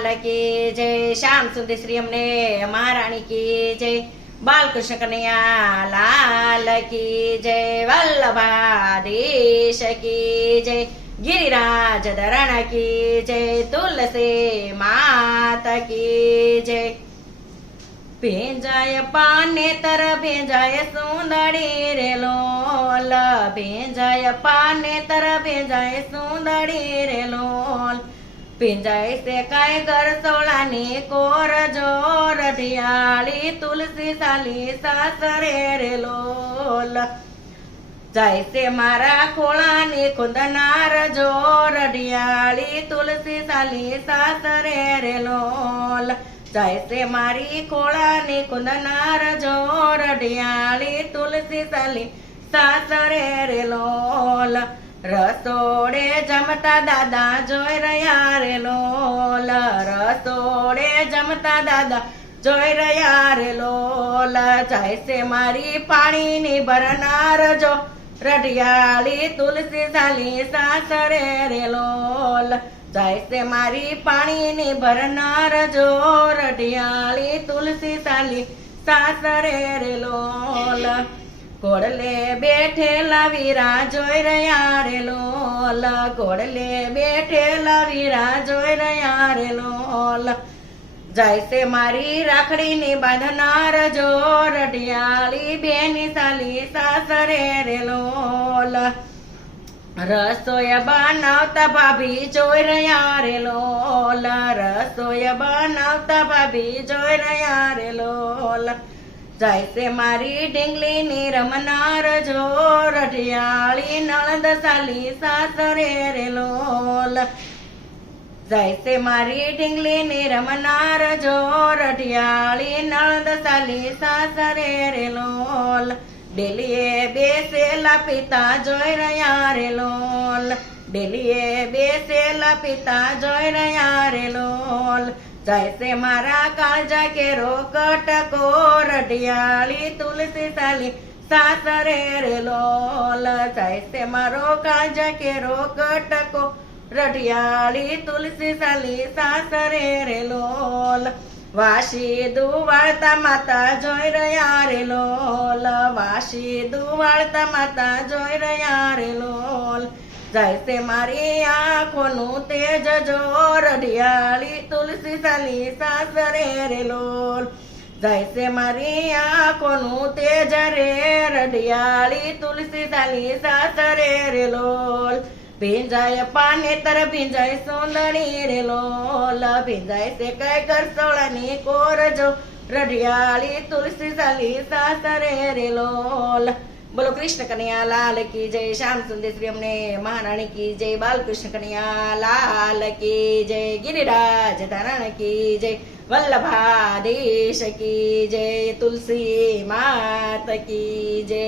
લાલ કી જય શ્યામ સુંદર શ્રી અમને મહારાણી કી જય બાલકૃષ્ણ કનૈયા લાલ કી જય વલ્લભાધીશ કી જય ગિરિરાજ ધરણ કી જય તુલસી માત કી જય ભેંજાય પાને તર ભેંજાય સુંદડી રે લોલ ભેંજાય પાને તર ભેંજાય સુંદડી રે લોલ ભેંજાય સે કાય ઘર સોળાની કોર જોર ઢિયાળી તુલસી, સાલી, સાસરે રે લોલ. જાય છે મારા ખોળાની ખુંદનાર જોર ઢિયાળી તુલસી, સાલી, સાસરે રે લોલ. જાય છે મારી ખોળાની ખુંદનાર જોર ઢિયાળી તુલસી, સાલી, સાસરે રે લોલ. રસોડે જમતા દાદા જોઈ રહ્યા રે લોલ. રસોડે જમતા દાદા જોઈ રહ્યા રે લોલ. છે મારી પાણીની ભરનાર જો. રઢિયાળી તુલસી સાલી સાસરે રે લોલ. છે મારી પાણીની ભરનાર જો. રઢિયાળી તુલસી સાલી સાસરે રે લોલ. ઘોડલે બેઠેલા વીરા જોઈ રહ્યા રે લોલ ઘોડલે બેઠેલા વીરા જોઈ રહ્યા રે લોલ જાય છે મારી રાખડીની બાંધનાર જોર રઢિયાળી બેની સાલી સાસરે રે લોલ રસોઈ બનાવતા ભાભી જોઈ રહ્યા રે લોલ રસોઈ બનાવતા ભાભી જોઈ રહ્યા રે લોલ જાય છે મારી ઢીંગલીની રમનાર જો રઢિયાળી નળદ સાલી સાસરે રે લોલ. જાય છે મારી ઢીંગલીની રમનાર જો રઢિયાળી નળદ સાલી સાસરે રે લોલ. ડેલીએ બેસેલા પિતા જોઈ રહ્યા રે લોલ. ડેલીએ બેસેલા પિતા જોઈ રહ્યા રે જાય છે મારા કાળજા કેરો કટકો રઢિયાળી તુલસી તાલી સાસરે રે લોલ જાય છે મારો કાળજા કેરો કટકો રઢિયાળી તુલસી સાલી સાસરે રે લોલ વાસી દુવાળતા માતા જોઈ રહ્યા રે લોલ વાસી દુવાળતા માતા જોઈ રહ્યા રે લોલ જાય છે મારી આંખોનું તેજ જોર ઢિયાળી તુલસી સાલી સાસરે રે લોલ. જાય છે મારી આંખોનું તેજ રે રઢિયાળી તુલસી સાલી સાસરે રે લોલ. ભીંજાય પાનેતર ભીંજાય સુંદરી રે લોલ. ભીંજાય છે કઈ કરસોળાની કોરજો રઢિયાળી તુલસી સલી સાસરે રે લોલ. બોલો કૃષ્ણ કનૈયા લાલ કી જય, શ્યામ સુંદર શ્રી, અમને મહારાણી કી જય, બાલકૃષ્ણ કનૈયા લાલ કી જય, ગિરિરાજ ધરણ કી જય વલ્લભા દેશ કી જય, તુલસી માત કી જય.